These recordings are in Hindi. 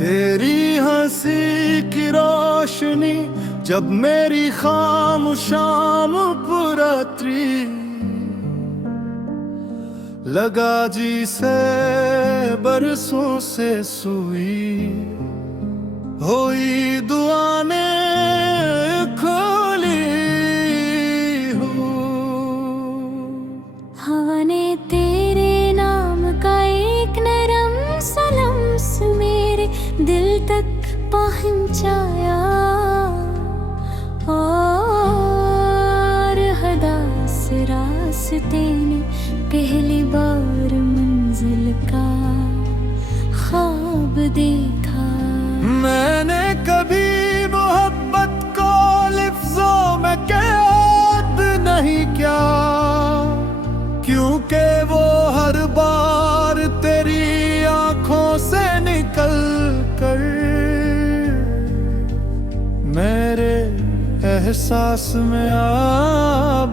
तेरी हंसी की रोशनी जब मेरी खामोशाम पुरात्री लगा जी से बरसों से सुई हुई दुआ ने खोली हो। हवा ने तेरे नाम का एक नरम सा लम्स मेरे दिल तक पहुंचाया और हदास रास्ते ने पहली बार मंजिल का ख्वाब देखा। मैंने कभी मोहब्बत को लफ्जों में कैद नहीं किया, क्योंकि वो हर बार तेरी आंखों से निकल कर मेरे एहसास में आ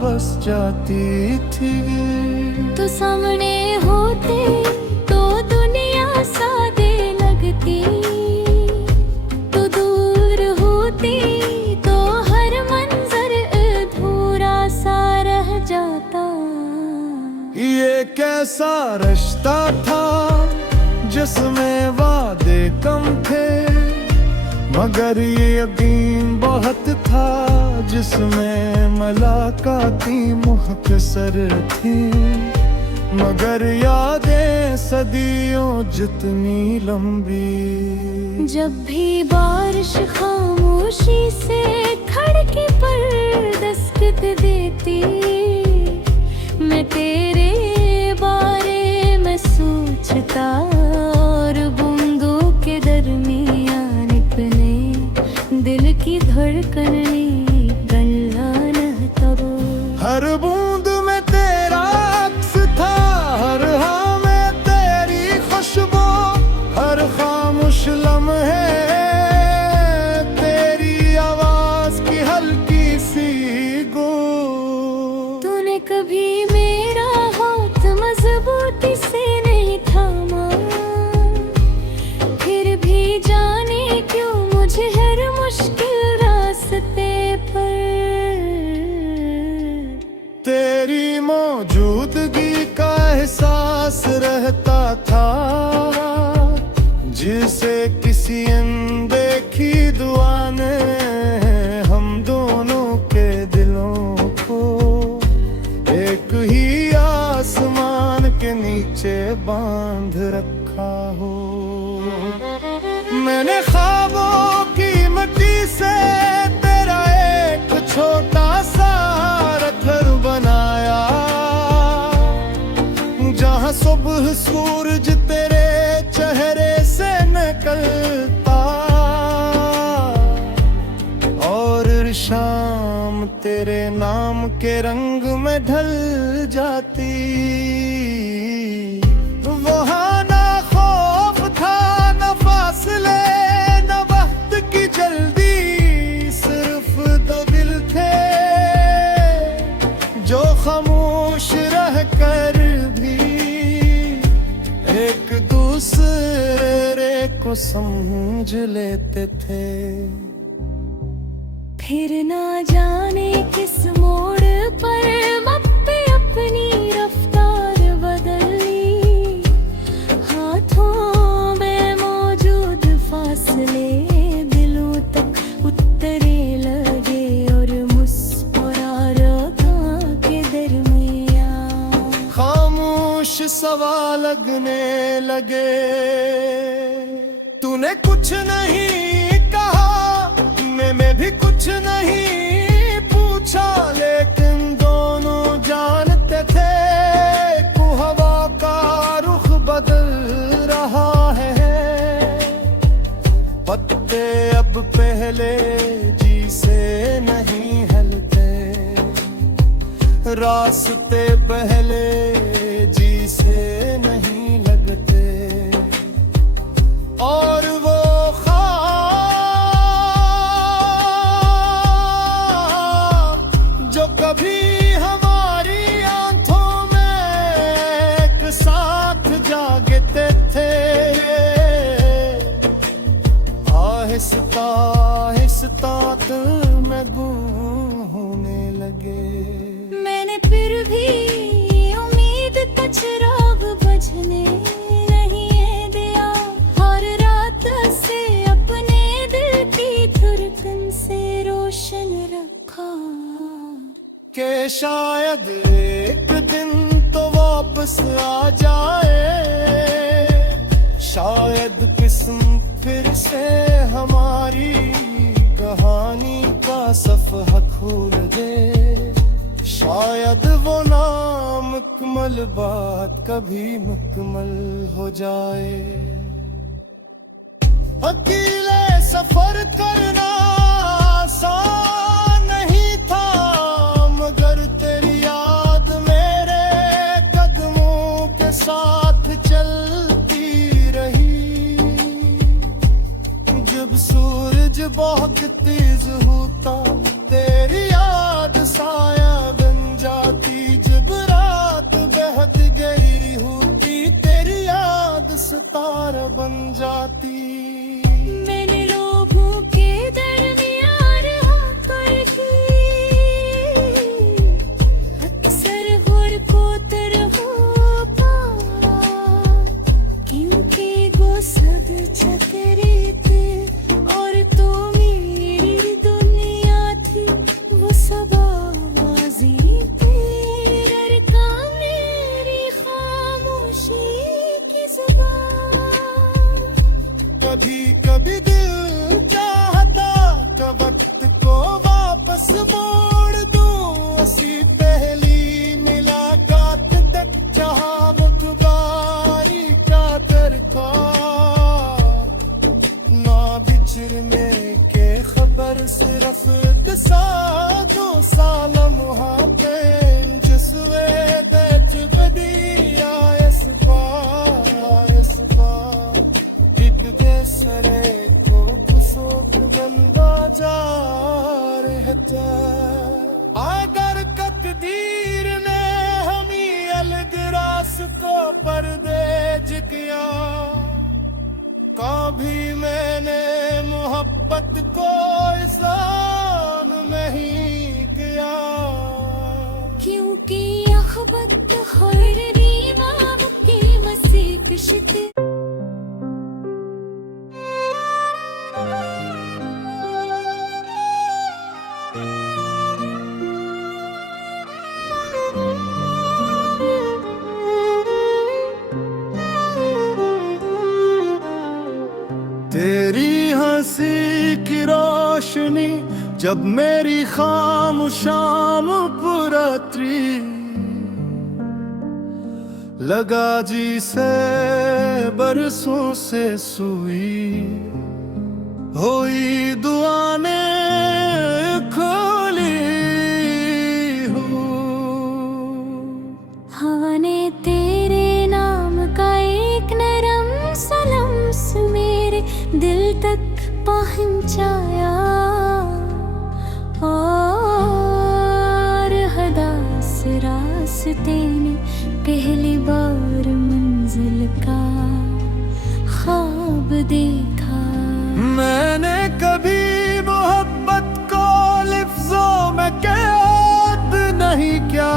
बस जाती थी। तो सामने होते तो दुनिया सादे लगती, तो दूर होती तो हर मंजर अधूरा सा रह जाता। ये कैसा रिश्ता था जिसमें वादे कम थे, मगर ये यकीन बहुत था जिसमें मुलाकाती मुख्तसर थी। मगर यादें सदियों जितनी लंबी। जब भी बारिश खामोशी से खड़के पर दस्तक देती, मैं तेरे बारे में सोचता और बूंदों के दरमियान अपने दिल की धड़कन गल्ला न तब। हर बूंद में तेरा अक्स था, हर हाँ में तेरी खुशबू, हर खामोश लम्हे तेरी आवाज की हल्की सी गू। तूने कभी मेरा हाथ मजबूती से नहीं थामा, फिर भी जाने क्यों मुझे हर मुश्किल रास्ते पर तेरी मौजूदगी का एहसास रहता था, जिसे किसी अनदेखी दुआ ने हम दोनों के दिलों को एक ही आसमान के नीचे बांध रखा हो। मैंने ख्वाबों की मिट्टी से तेरा एक छोटा सा घर बनाया, जहां सुबह सूरज तेरे चेहरे से निकलता और शाम तेरे नाम के रंग में ढल जाती। वहाँ ना खौफ था न फासले न वक्त की जल्दी, सिर्फ दो दिल थे जो खामोश रह कर भी एक दूसरे को समझ लेते थे। फिर ना जाने किस मोड़ पर मप्पे अपनी रफ्तार बदली, हाथों में मौजूद फासले दिलों तक उतरे लगे और मुस्कुरा रहा के दरमियां खामोश सवाल लगने लगे। तूने कुछ नहीं कहा, मैं भी कुछ नहीं पूछा, लेकिन दोनों जानते थे कि हवा का रुख बदल रहा है। पत्ते अब पहले जी से नहीं हिलते, रास्ते पहले जी से नहीं लगते, और वो जो कभी हमारी आंखों में एक साथ जागते थे, आहिस्ता आहिस्ता दिल में गूंजने लगे। मैंने फिर भी उम्मीद का चिराग बुझने नहीं दिया। हर रात से अपने दिल की धड़कन से रोशन रखा कि शायद एक दिन तो वापस आ जाए, शायद किस्म फिर से हमारी कहानी का सफ़हा खोल दे। शायद वो नामुकम्मल बात कभी मुकम्मल हो जाए। अकेले सफर करना आसान नहीं था, मगर तेरी याद मेरे कदमों के साथ चलती रही। जब सूरज बहुत तेज होता तेरी याद साया बन जाती, जब रात बहक गई होती तेरी याद सितारा बन जाती। मैंने लोगों के दरमियान होकर अक्सर हुर को तरह पाया, क्योंकि वो सब चकरे थे और तो मेरी दुनिया थी। वो सब आवाज़ी तेरे का मेरी खामोशी की ज़ुबान। कभी कभी दिल चाहता कि वक्त को वापस मोड़ दूं, उसी पहली मुलाकात तक जहां मुखबारी का तरका ना बिछड़ने के खबर सिर्फ दो साल मुहाते जसवे तच बदिया सरे को कुसोक बंदा जा रहता। अगर तकदीर ने हमी अलग रास्तों पर भेज किया, कभी मैंने मोहब्बत को एहसान नहीं किया। क्योंकि अखबत खैर रीमाम की मसीह किश्त। तेरी हंसी की रोशनी जब मेरी खामोशाम पुरात्री लगा जी से बरसों से सुई हुई दुआ ने खोली हूँ। हवा ने तेरे नाम का एक नरम सा लम्स मेरे दिल तक पहुंचाया, और हदास रास्ते ने पहली बार मंजिल का ख्वाब देखा। मैंने कभी मोहब्बत को लफ्जों में कैद नहीं किया,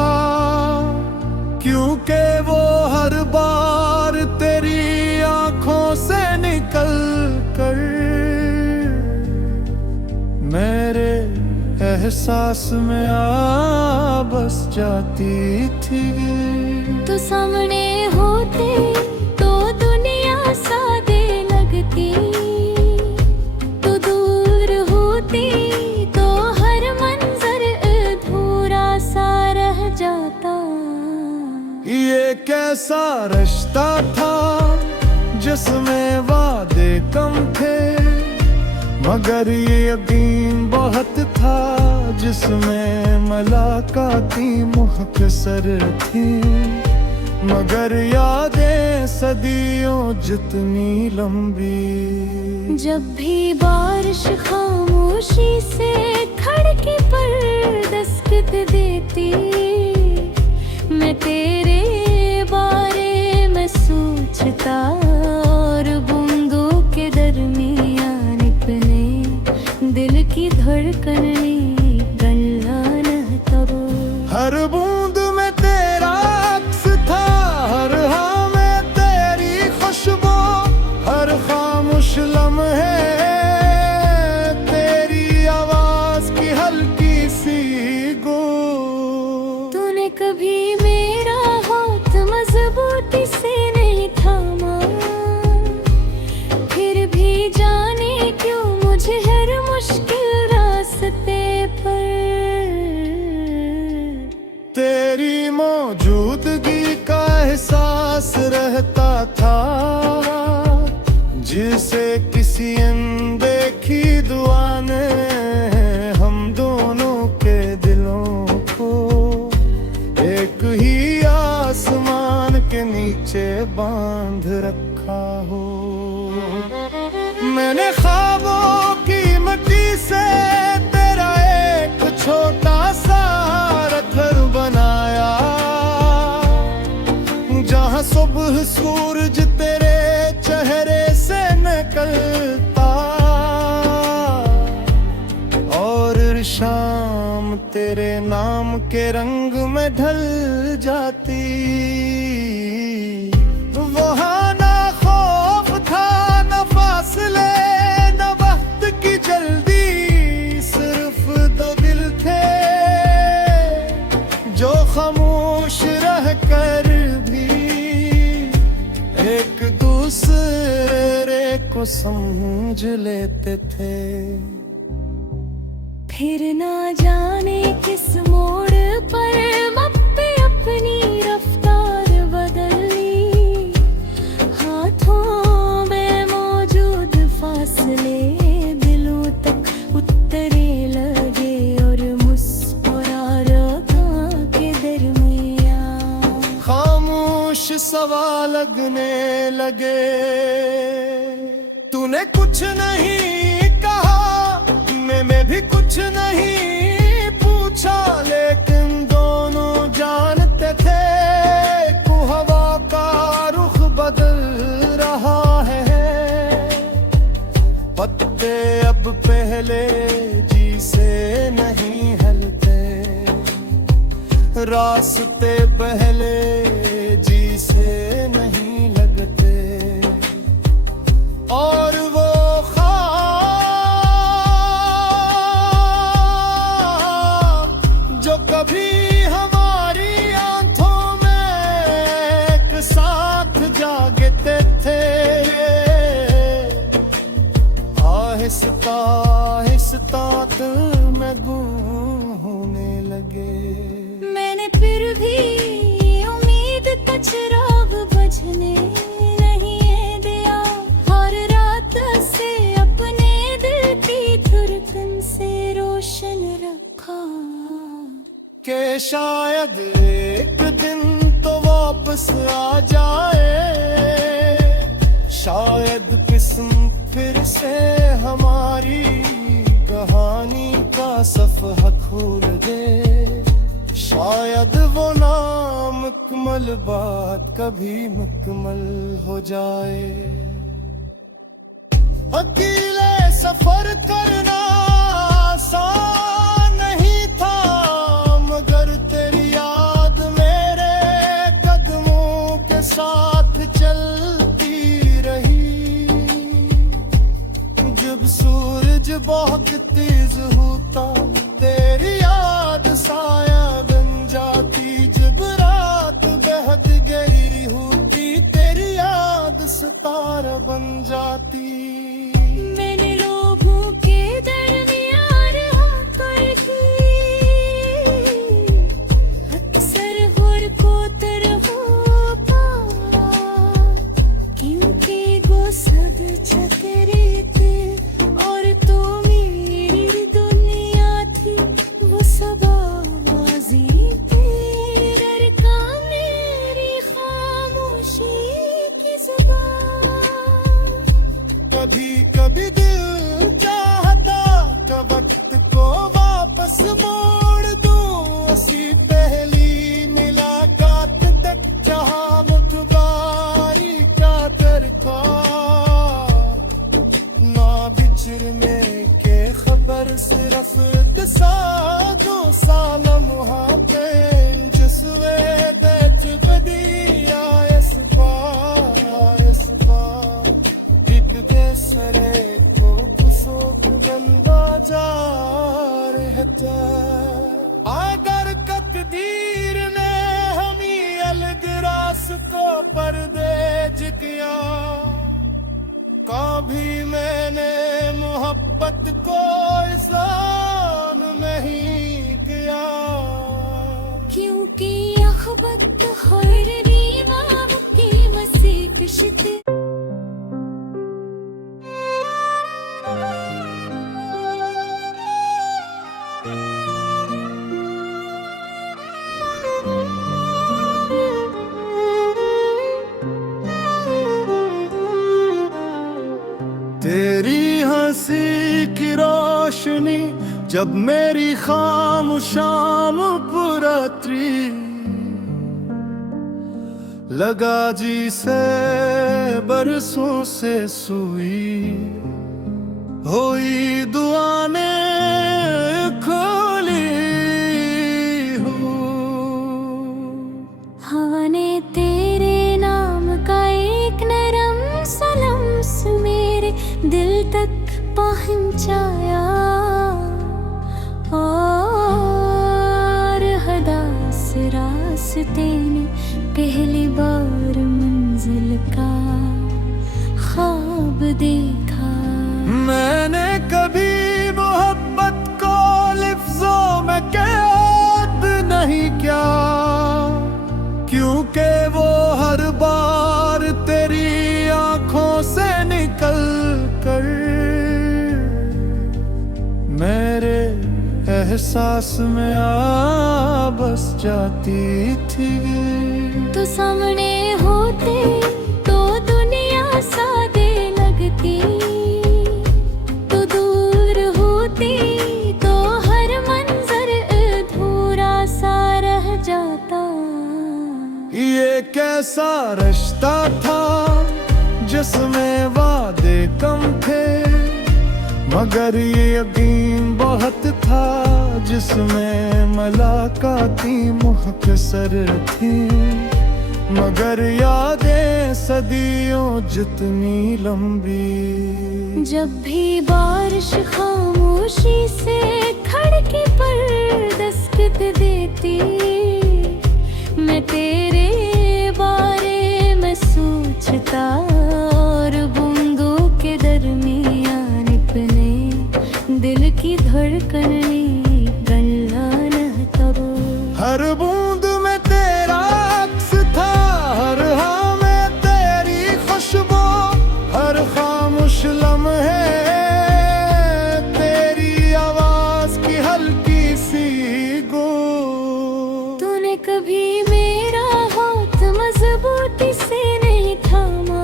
क्योंकि वो हर बार तेरी आंखों से निकल कर मेरे एहसास में आ बस जाती थी। तो सामने होते तो दुनिया सादे लगती, तो दूर होती तो हर मंजर अधूरा सा रह जाता। ये कैसा रिश्ता था जिसमें वादे कम थे, मगर ये यकीन बहुत था जिसमें मुलाकाती मुख्तसर थी। मगर यादें सदियों जितनी लंबी। जब भी बारिश खामोशी से खिड़की पर दस्तक देती, मैं तेरे बारे में सोचता और बूंदों के दरमियान अपने जिसे किसी अनदेखी दुआ ने हम दोनों के दिलों को एक ही आसमान के नीचे बांध रखा हो। मैंने ख्वाबों की मिट्टी से तेरा एक छोटा सा घर बनाया, जहां सुबह सूरज तेरे चेहरे से निकलता और शाम तेरे नाम के रंग में ढल जाती। वहाँ ना खौफ था न फासले न वक्त की जल्दी, सिर्फ दो दिल थे जो खामोश रह कर भी एक दूसरे को समझ लेते थे। फिर ना जाने किस मोड़ पर मप्पे अपनी रफ्तार बदल ली, हाथों में मौजूद फासले दिलों तक उतरे लगे और मुस्कुराहटों के दरमियां खामोश सवाल लगने लगे। तूने कुछ नहीं कहा, मैं भी कुछ नहीं पूछा, लेकिन दोनों जानते थे कि हवा का रुख बदल रहा है। पत्ते अब पहले जी से नहीं हिलते, रास्ते पहले जी से नहीं लगते, और वो जो कभी हमारी आंखों में एक साथ जागते थे, आहिस्ता आहिस्ता दिल में गुम होने लगे। मैंने फिर भी उम्मीद का चिराग बुझने नहीं दिया, हर रात से अपने दिल की धड़कन से रोशन रखा कि शायद एक दिन तो वापस आ जाए, शायद किस्म फिर से हमारी कहानी का सफ़हा खोल दे, शायद वो नामुकम्मल बात कभी मुकम्मल हो जाए। अकेले सफर करना आसान नहीं था, मगर तेरी याद मेरे कदमों के साथ चलती रही। जब सूरज बहुत तेज होता तेरी याद साया बन जाती, जब रात बहुत गहरी होती तेरी याद सितारा बन जाती। मैंने लोगों के दरमियान होकर भी अक्सर हुर को तरहो पाया, क्योंकि वो सब चकरे थे और तो मेरी दुनिया थी, वो सब आवाज़ी तेरे काम मेरी खामोशी की ज़ुबान। कभी कभी दिल चाहता कि वक्त को वापस मोड़ दूं, उसी पहली मुलाकात तक जहां मुठभेड़ी का तरका ना बिछड़ने के खबर सिर्फ दो साल मुहाबे जसवे बैठ बदिया इस बार एक दूसरे को कुसोक बंदा जा रहता। अगर तकदीर ने हमें अलग रास्तों पर दे किया, कभी मैंने मोहब्बत को एहसान नहीं किया, क्योंकि अखबत खैर रीमा की मसीह तेरी हंसी की रोशनी जब मेरी खामोशाम पुरात्री लगा जी से बरसों से सुई हुई दुआ ने खोली हो। हवा ने तेरे नाम का एक नरम सा लम्स मेरे दिल तक पहुंचाया, और हदास रास्ते ने पहली बार मंजिल का ख्वाब देखा। मैंने कभी मोहब्बत को लफ्जों में कैद नहीं किया, क्योंकि वो हर बार तेरी आंखों से निकल कर मेरे एहसास में आ बस जाती थी। तो सामने होते तो दुनिया सादे लगती, तो दूर होती तो हर मंजर अधूरा सा रह जाता। ये कैसा रिश्ता था जिसमें वादे कम थे, मगर ये यकीन बहुत था जिसमें मुलाकाती मुख्तसर थी। मगर यादें सदियों जितनी लंबी। जब भी बारिश खामोशी से खिड़की पर दस्तक देती, मैं तेरे बारे में सोचता, और बूंदों के दरमियान अपने दिल की धड़कन गल्ला न तब। हर बूंद में तेरा अक्स था, हर हाँ में तेरी खुशबू, हर खामोश लम्हे तेरी आवाज की हल्की सी गू। तूने कभी मेरा हाथ मजबूती से नहीं थामा,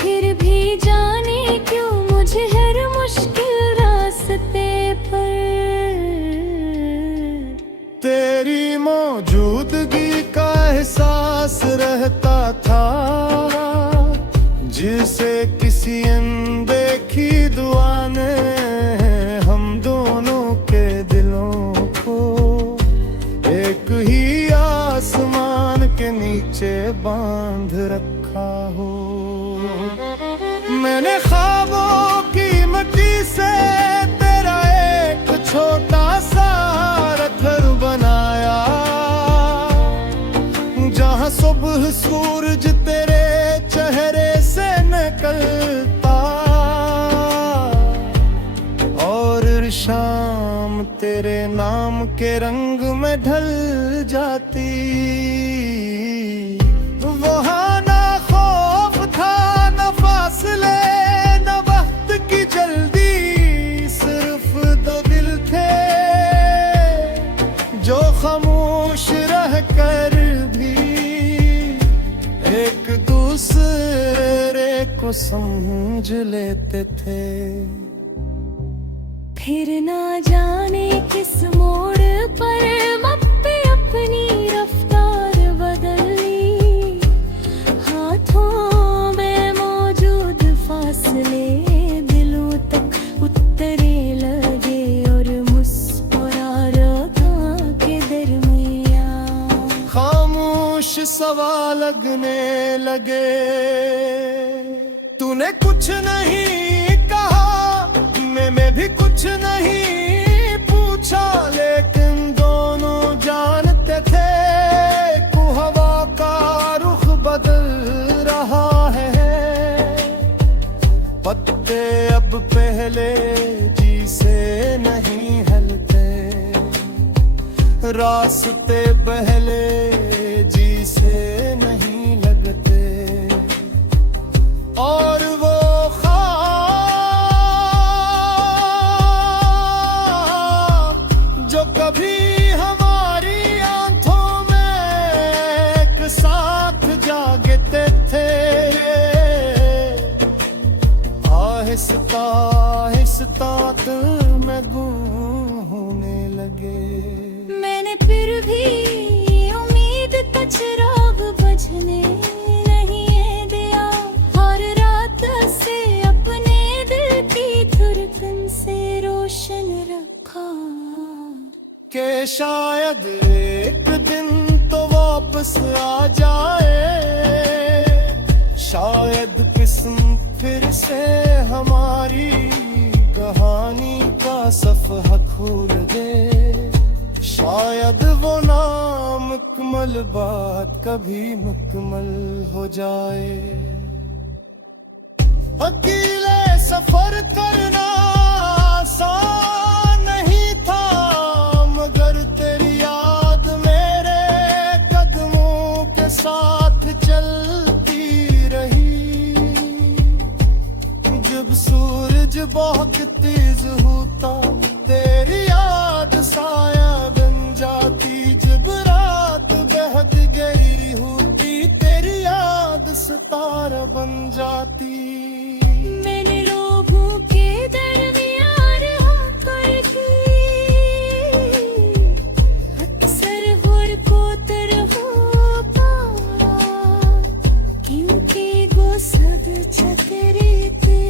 फिर भी जाने क्यों मुझे हर मुश्किल रास्ते पर तेरी मौजूदगी का एहसास रहता था, जिसे किसी अनदेखी दुआ ने हम दोनों के दिलों को एक ही आसमान के नीचे बांध रखा हो। मैंने ख्वाबों की मिट्टी से तेरा एक छोटा सा घर बनाया, जहां सुबह सूरज तेरे चेहरे से निकलता, और शाम तेरे नाम के रंग में ढल जाती। वहाँ ना खौफ था न फासले न वक्त की जल्दी, सिर्फ दो दिल थे जो खामोश रह कर भी एक दूसरे को समझ लेते थे। फिर ना जाने किस मोड़ पर मप्पे अपनी रफ्तार बदली, हाथों में मौजूद फासले दिलों तक उतरे लगे, और मुस्कुराहटों के दरमियां खामोश सवाल लगने लगे। तूने कुछ नहीं कहा, मैं भी कुछ नहीं पूछा, लेकिन दोनों जानते थे कि हवा का रुख बदल रहा है। पत्ते अब पहले जी से नहीं हिलते, रास्ते पहले जी से नहीं लगते, और वो जो कभी हमारी आंखों में एक साथ जागते थे, शायद एक दिन तो वापस आ जाए, शायद किस्म फिर से हमारी कहानी का सफ़हा खोल दे, शायद वो नामुकम्मल बात कभी मुकम्मल हो जाए। अकेले सफर करना आसान नहीं था, मगर तेरी याद मेरे कदमों के साथ चलती रही। जब सूरज बहुत तेज होता तेरी याद साया बन जाती, जब रात बहक गई होती तेरी याद सितारा बन जाती। मैंने लोगों के दरमियान होकर भी अक्सर हुर को तरह पाया, क्योंकि वो सब चकरे थे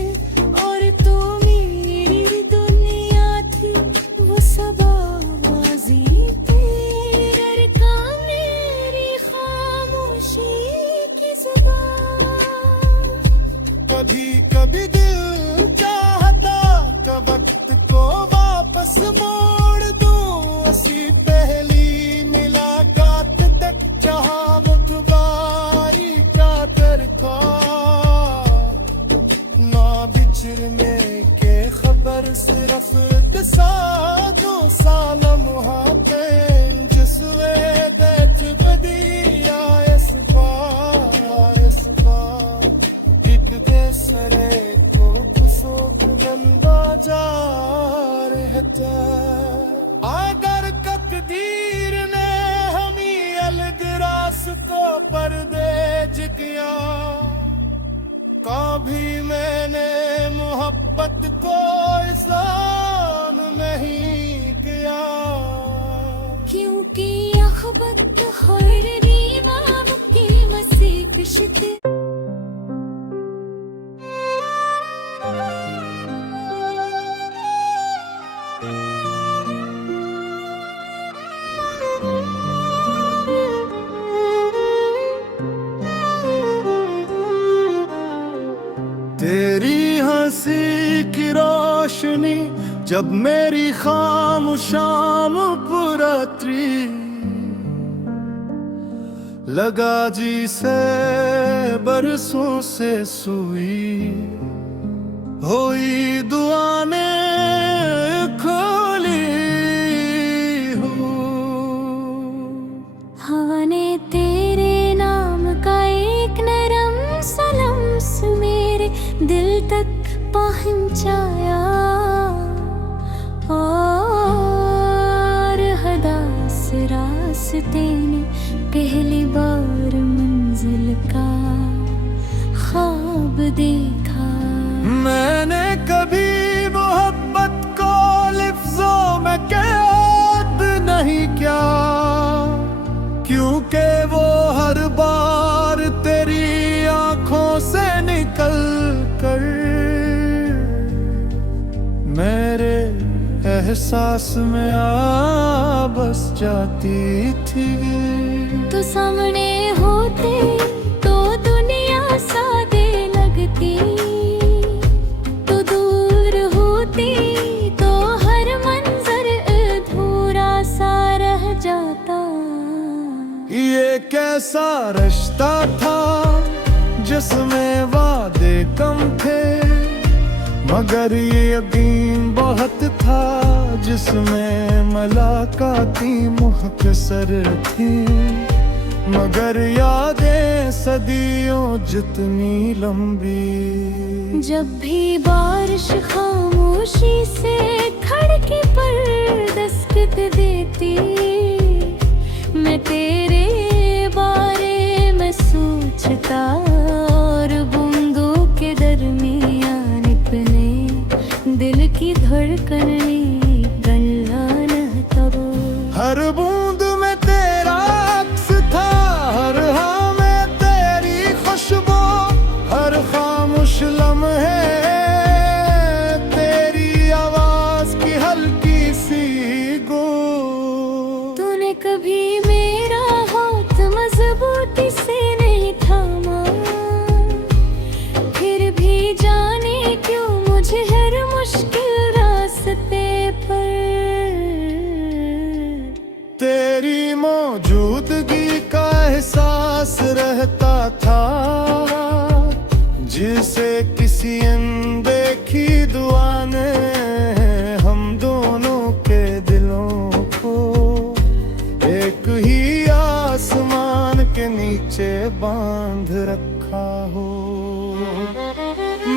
और तो मेरी दुनिया थी, वो सब आवाज़ी तेरे का मेरी खामोशी की ज़ुबान। कभी कभी दिल चाहता कि वक्त को वापस मोड़ दूं, असी पहली मुलाकात तक जहां मुठभेड़ का तरका ना बिछड़ने के खबर, सिर्फ दो साल मुहाबे जिसवे देख बदिया इस बार दे सरे को कुसोक बंदा जा रहता। अगर तकदीर ने हमी अलग रास्तों पर दे किया, कभी मैंने मोहब्बत को एहसान नहीं किया, क्योंकि अखबत खैर रीमा की मसीह पिशते। तेरी हंसी की रोशनी जब मेरी खामोशाम पुरात्री लगा जी से बरसों से सुई हुई दुआ ने खोली हो। हवा ने तेरे नाम का एक नरम सा लम्स मेरे दिल तक पहुंचाया, और हदास रास्ते ने पहली बार मंजिल का ख्वाब देखा। मैंने कभी मोहब्बत को लफ्जों में कैद नहीं किया, क्योंकि वो हर बार तेरी आंखों से निकल कर मेरे एहसास में आ बस जाती थी। तो सामने होते तो दुनिया सादे लगती, तो दूर होती तो हर मंजर अधूरा सा रह जाता। ये कैसा रिश्ता था जिसमें वादे कम थे, मगर ये यकीन बहुत था, जिसमें मुलाकाती मुख्तसर थी, मगर यादें सदियों जितनी लंबी। जब भी बारिश खामोशी से खड़की पर दस्तक देती, मैं तेरे बारे में सोचता, और बूंदों के दरमियान अपने दिल की धड़कन गल्ला न तब। हर बूंद में तेरा अक्स था, हर हाँ में तेरी खुशबू, हर खामोश लम्हे तेरी आवाज की हल्की सी गूंज। से किसी अनदेखी दुआ ने हम दोनों के दिलों को एक ही आसमान के नीचे बांध रखा हो।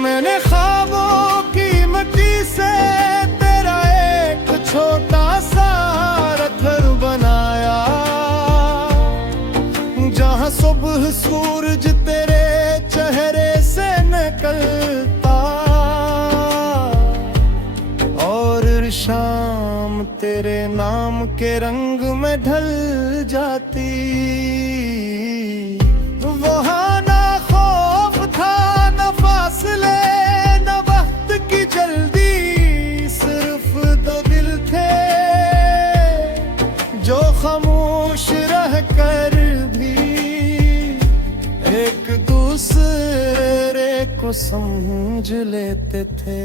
मैंने ख्वाबों की मिट्टी से तेरा एक छोटा सा घर बनाया, जहां सुबह सूरज तेरे चेहरे से निकलता और शाम तेरे नाम के रंग में ढल जाती। वहाँ ना खौफ था न फासले न वक्त की जल्दी, सिर्फ दो दिल थे जो खामोश रह कर भी एक दूसरे को समझ लेते थे।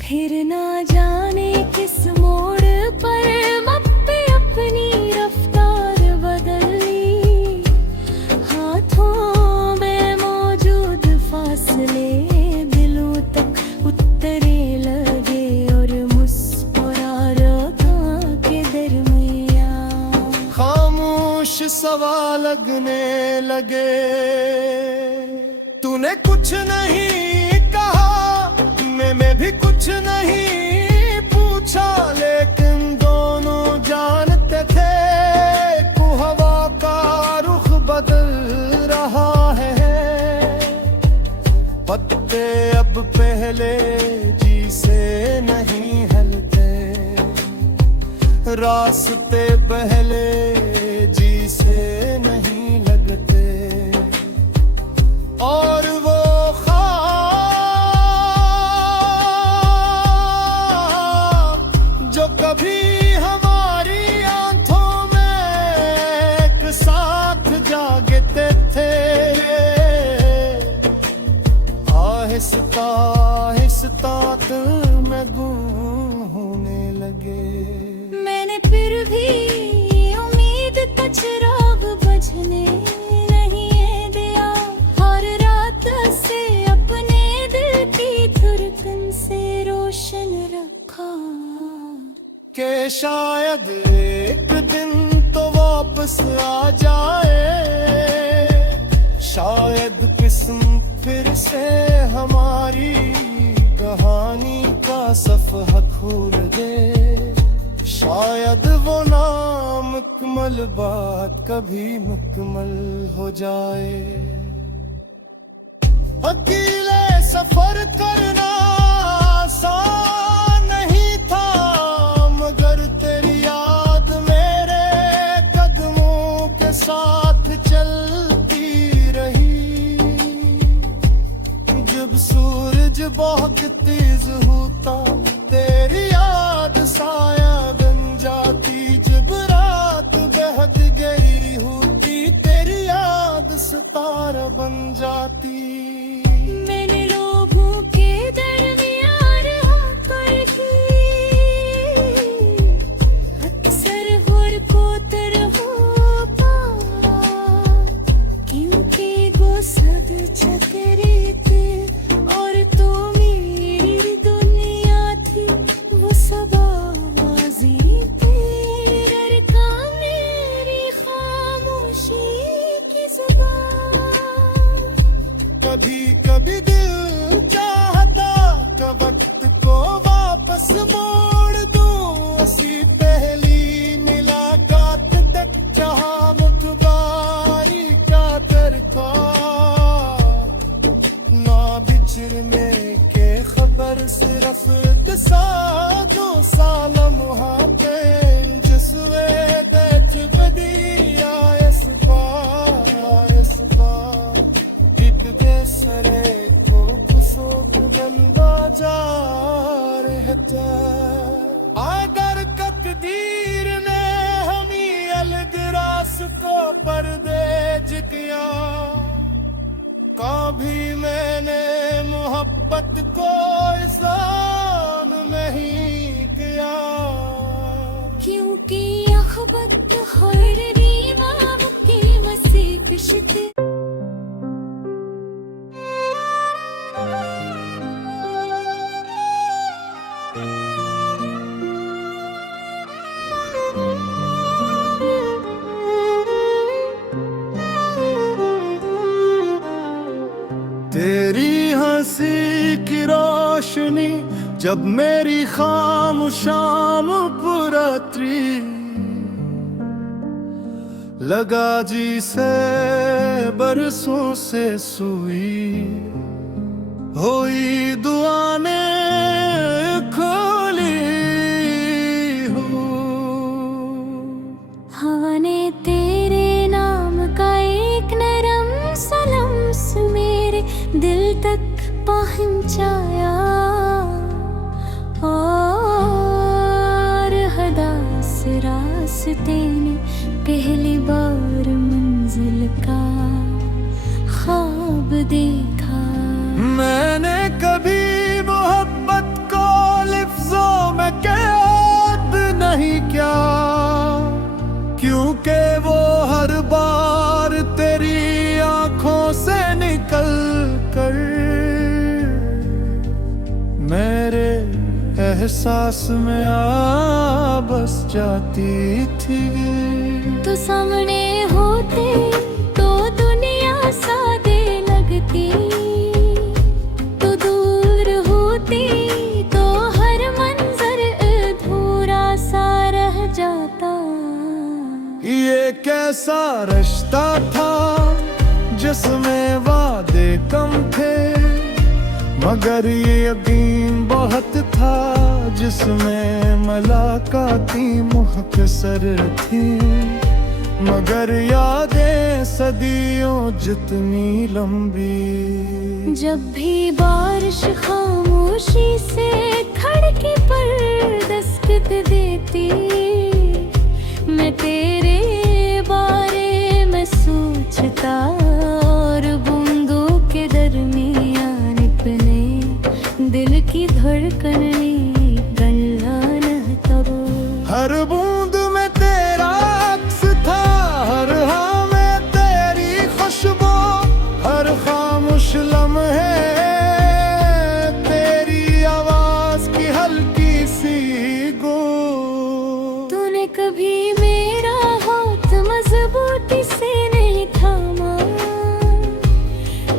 फिर ना जाने किस मोड़ पर मप्पे अपनी रफ्तार बदल ली, हाथों में मौजूद फासले दिलों तक उतरे लगे और मुस्कुराहटों के दरमियां खामोश सवाल लगने लगे। तूने कुछ नहीं कहा, मैं भी कुछ नहीं पूछा, लेकिन दोनों जानते थे कि हवा का रुख बदल रहा है। पत्ते अब पहले जी से नहीं हिलते, रास्ते पहले जी से नहीं लगते, और वो जो कभी हमारी आंखों में एक साथ जागते थे, आहिस्ता आहिस्ता दिल में गूंजने लगे। मैंने फिर भी उम्मीद का चिराग बुझने नहीं दिया, हर रात से अपने दिल की धड़कन से रोशन रखा कि शायद एक दिन तो वापस आ जाए, शायद किस्म फिर से हमारी कहानी का सफ़हा खोल दे, शायद वो नामुकम्मल बात कभी मुकम्मल हो जाए। अकेले सफर करना आसान नहीं था, मगर तेरी याद मेरे कदमों के साथ चलती रही। जब सूरज बहुत तेज होता तेरी याद साया बन जाती, जब रात बहक गई होती तेरी याद सितारा बन जाती। मैंने लोगों के दरमियान राह पर की, अक्सर हुर को तरहो पा, क्योंकि वो सब चकरे थे और तो मेरी दुनिया थी, वो सब आवाज़ी तेरे का मेरी खामोशी की ज़ुबान। कभी कभी दिल चाहता कि वक्त को वापस मोड़ दूं, उसी पहली मुलाकात तक जहां मुठभेड़ का तरका ना बिछड़ने के खबर, सिर्फ दो साल मुहाफे जसवे दैच बदिया सरे को कुसोक बंदा जा रहता। अगर तकदीर ने हमी अलग रास्तों पर भेज किया, कभी मैंने मोहब्बत को एहसान नहीं किया, क्योंकि अखबत खैर रीमा की मसीह तेरी हंसी की रोशनी जब मेरी खामोशाम पुरात्री लगा जी से बरसों से सुई हुई दुआ ने खोली हो। हवा ने तेरे नाम का एक नरम सा लम्स मेरे दिल तक पहुंचाया, और हदास रास्ते ने पहली बार मंजिल का ख्वाब देखा। मैंने कभी मोहब्बत को लफ्जों में कैद नहीं किया, क्योंकि वो हर बार तेरी आंखों से निकल कर मेरे एहसास में आ बस जाती थी। तो सामने होते तो दुनिया सादे लगती, तो दूर होती तो हर मंजर अधूरा सा रह जाता। ये कैसा रिश्ता था जिसमें वादे कम थे, मगर ये यकीन बहुत था जिसमें मुलाकाती मुख्तसर थी। मगर यादें सदियों जितनी लंबी। जब भी बारिश खामोशी से खिड़की पर दस्तक देती, मैं तेरे बारे में सोचता, और बूंदों के दरमियान अपने दिल की धड़कन गल्ला न तब। हर बूंद में तेरा अक्स था, हर हाँ में तेरी खुशबू, हर खामोश लम्हे तेरी आवाज की हल्की सी गो। तूने कभी मेरा हाथ मजबूती से नहीं थामा,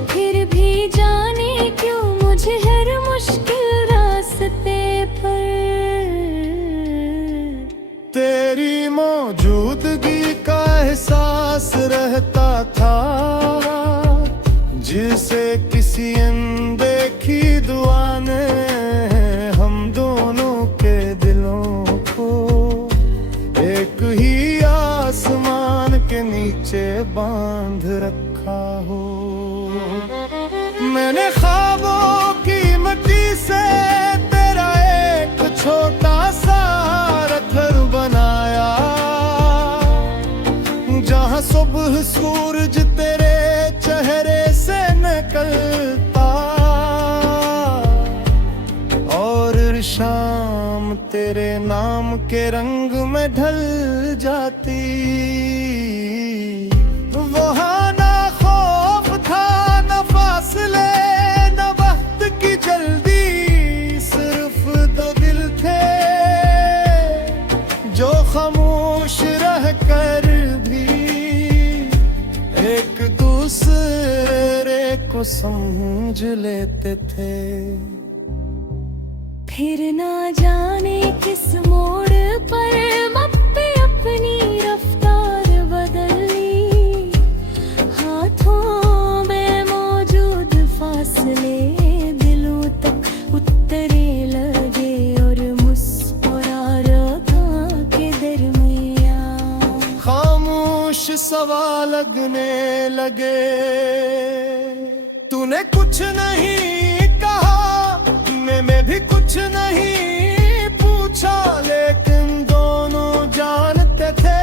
फिर भी जाने क्यों मुझे हर मुश्किल रास्ते पर तेरी मौजूदगी का एहसास रहता था, जिसे किसी अनदेखी दुआ ने हम दोनों के दिलों को एक ही आसमान के नीचे बांध रखा हो। मैंने ख्वाबों की मिट्टी से तेरा एक छोटा सा घर बनाया, जहाँ सुबह सूरज तेरे चेहरे से निकलता, और शाम तेरे नाम के रंग में ढल जाती। वहाँ ना खौफ था न फासले न वक्त की जल्दी, सिर्फ दो दिल थे जो खामोश रह कर भी एक दूसरे को समझ लेते थे। फिर ना जाने किस मोड़ पर मप्पे अपनी रफ्तार बदली, हाथों में मौजूद फासले दिलों तक उतरे लगे, और मुस्कुराहटों के दरमियान खामोश सवाल लगने लगे। तूने कुछ नहीं कहा, मैं भी कुछ नहीं पूछा, लेकिन दोनों जानते थे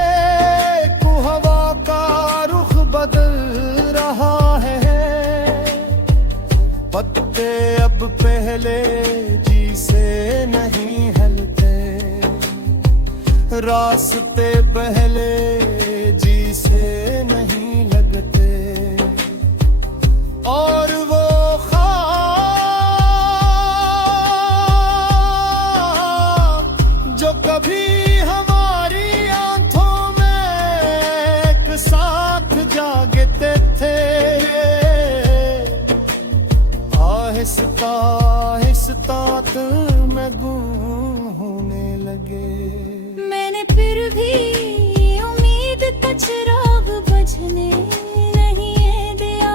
कि हवा का रुख बदल रहा है। पत्ते अब पहले जी से नहीं हलते, रास्ते पहले जी से नहीं लगते, और वो जो कभी हमारी आंखों में एक साथ जागते थे, आहिस्ता आहिस्ता दिल में गुम होने लगे। मैंने फिर भी उम्मीद का चिराग बुझने नहीं दिया।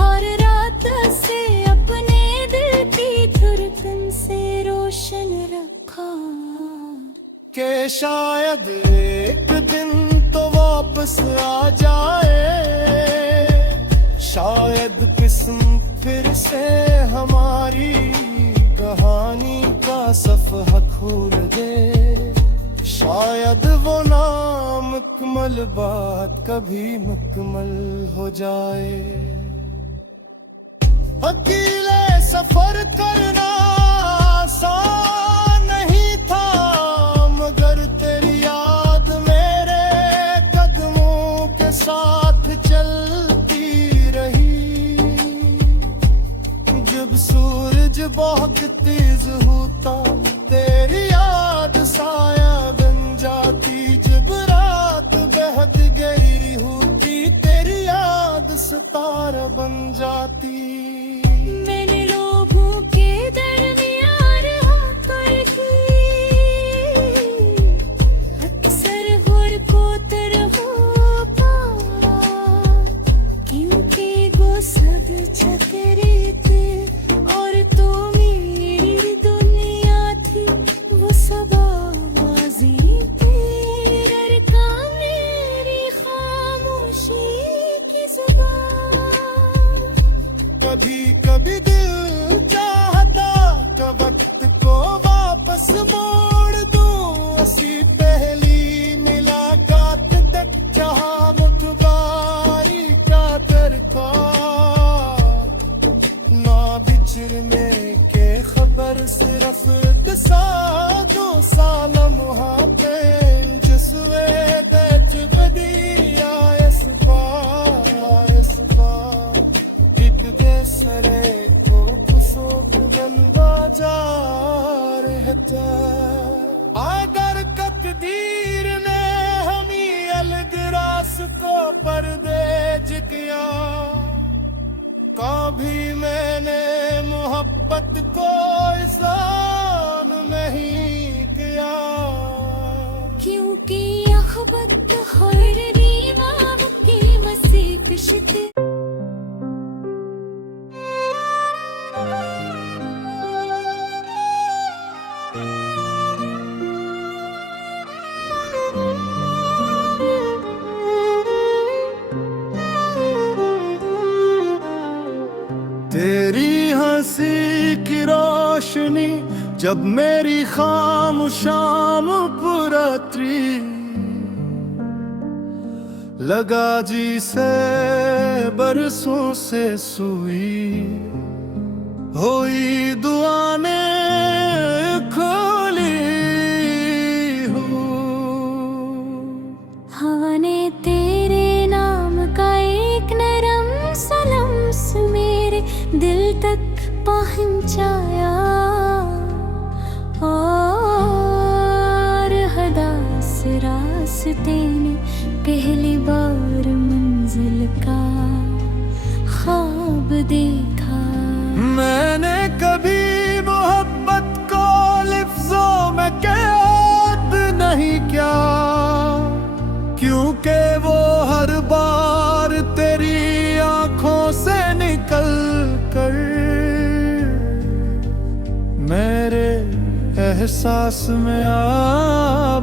हर रात से अपने दिल की धड़कन से रोशन रखा कि शायद एक दिन तो वापस आ जाए, शायद किस्म फिर से हमारी कहानी का सफ़हा खोल दे, शायद वो नामुकम्मल बात कभी मुकम्मल हो जाए। अकेले सफर करना आसान नहीं था, मगर तेरी याद मेरे कदमों के साथ चलती रही। जब सूरज बहुत तेज होता तेरी याद साया बन जाती, जब रात बहुत गहरी होती तेरी याद सितारा बन जाती। मैंने लोगों के दरमियान होकर अक्सर हुर को तरह पाया, क्योंकि वो सब चकरे थे और तो मेरी दुनिया थी। वो सब आवाज़ी तेरे का मेरी खामोशी की ज़ुबान। कभी कभी दिल चाहता कि वक्त को वापस मोड़ दूं, उसी पहली मुलाकात तक जहां मुखबारी का तरका ना बिछड़ने के खबर सिर्फ दो साल मुहाबे जसवे दैच बदिया इस बार एक देसरे को कुसोक बंदा जा रहता। अगर तकदीर ने हमी अलग रास्तों पर भेज किया, कभी मैंने मोहब्बत को एहसान नहीं किया, क्योंकि अखबत हर रीमा की मसीह किश्त। तेरी हंसी की रोशनी जब मेरी खामोशाम पुरात्री लगा जी से बरसों से सुई हुई दुआ ने खोली हूँ। हवा ने तेरे नाम का एक नरम सा लम्स मेरे दिल तक पहुंचाया, और हदास रास्ते ने पहली बार मंजिल का ख्वाब देखा। मैंने कभी मोहब्बत को लफ्जों में कैद नहीं किया, क्योंकि वो हर बार तेरी आंखों से निकल कर मेरे एहसास में आ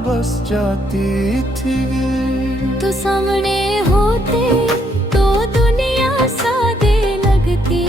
बस जाती थी। तो सामने होते तो दुनिया सादे लगती,